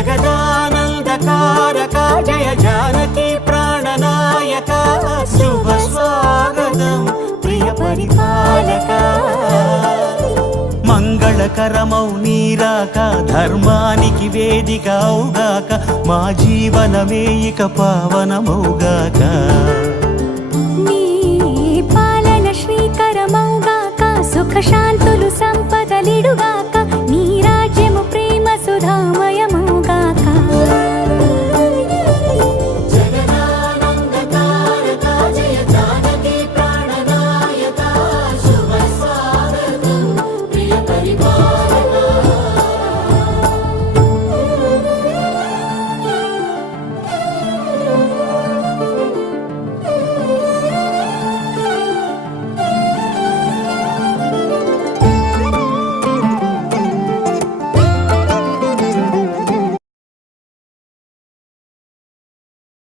జగదానందకారక జయ జానకి ప్రాణనాయక శుభ స్వాగతం ప్రియ పరిపాలక మంగళకరమౌ నీరాక ధర్మానికి వేదిక అవుగాక మా జీవనమే ఇక పావనమౌగాక నీ పాలన శ్రీకరమౌగాక సుఖ శాంతులు సంపదలిడుగా